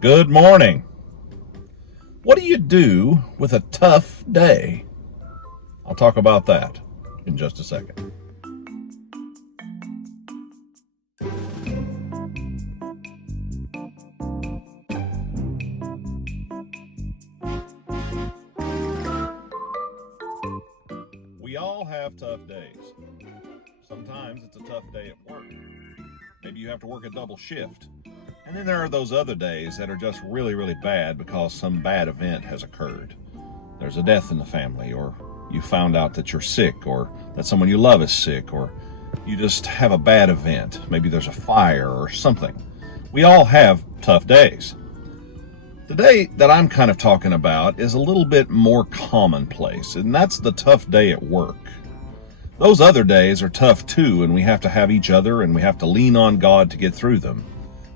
Good morning. What do you do with a tough day? I'll talk about that in just a second. We all have tough days. Sometimes it's a tough day at work. Maybe you have to work a double shift. And then there are those other days that are just really, really bad because some bad event has occurred. There's a death in the family, or you found out that you're sick, or that someone you love is sick, or you just have a bad event. Maybe there's a fire or something. We all have tough days. The day that I'm kind of talking about is a little bit more commonplace, and that's the tough day at work. Those other days are tough too, and we have to have each other, and we have to lean on God to get through them.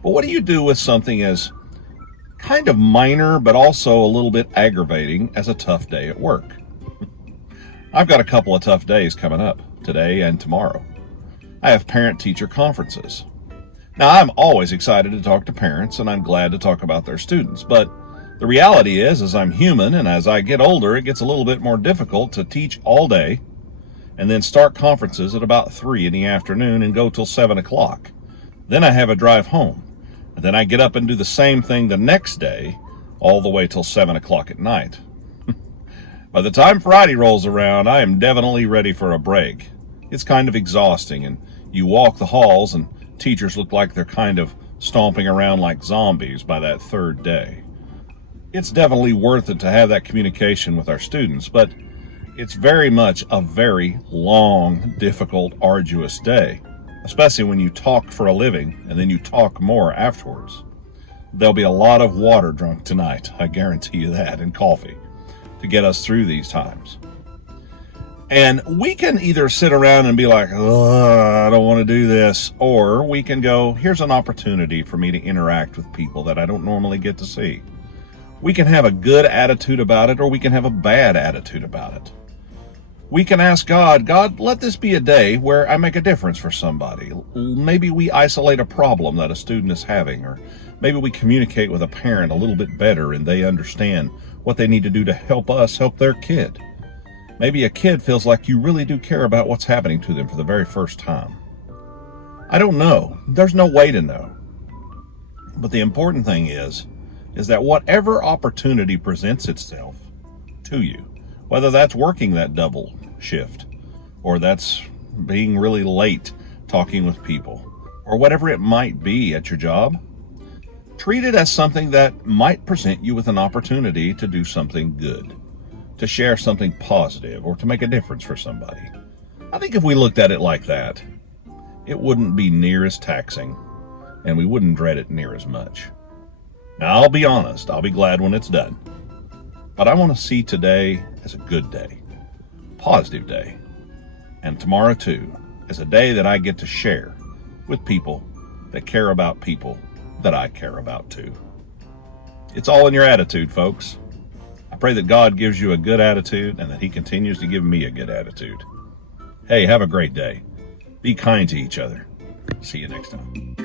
But what do you do with something as kind of minor, but also a little bit aggravating as a tough day at work? I've got a couple of tough days coming up, today and tomorrow. I have parent-teacher conferences. Now, I'm always excited to talk to parents, and I'm glad to talk about their students. But the reality is I'm human, and as I get older, it gets a little bit more difficult to teach all day and then start conferences at about 3 in the afternoon and go till 7 o'clock. Then I have a drive home. And then I get up and do the same thing the next day, all the way till 7 o'clock at night. By the time Friday rolls around, I am definitely ready for a break. It's kind of exhausting, and you walk the halls, and teachers look like they're kind of stomping around like zombies by that third day. It's definitely worth it to have that communication with our students, but it's very much a very long, difficult, arduous day. Especially when you talk for a living and then you talk more afterwards. There'll be a lot of water drunk tonight, I guarantee you that, and coffee, to get us through these times. And we can either sit around and be like, I don't want to do this, or we can go, here's an opportunity for me to interact with people that I don't normally get to see. We can have a good attitude about it, or we can have a bad attitude about it. We can ask God, let this be a day where I make a difference for somebody. Maybe we isolate a problem that a student is having, or maybe we communicate with a parent a little bit better and they understand what they need to do to help us help their kid. Maybe a kid feels like you really do care about what's happening to them for the very first time. I don't know. There's no way to know. But the important thing is that whatever opportunity presents itself to you, whether that's working that double shift, or that's being really late talking with people, or whatever it might be at your job, treat it as something that might present you with an opportunity to do something good, to share something positive, or to make a difference for somebody. I think if we looked at it like that, it wouldn't be near as taxing, and we wouldn't dread it near as much. Now, I'll be honest, I'll be glad when it's done. But I want to see today as a good day, positive day, and tomorrow too as a day that I get to share with people that care about people that I care about too. It's all in your attitude, folks. I pray that God gives you a good attitude and that He continues to give me a good attitude. Hey, have a great day. Be kind to each other. See you next time.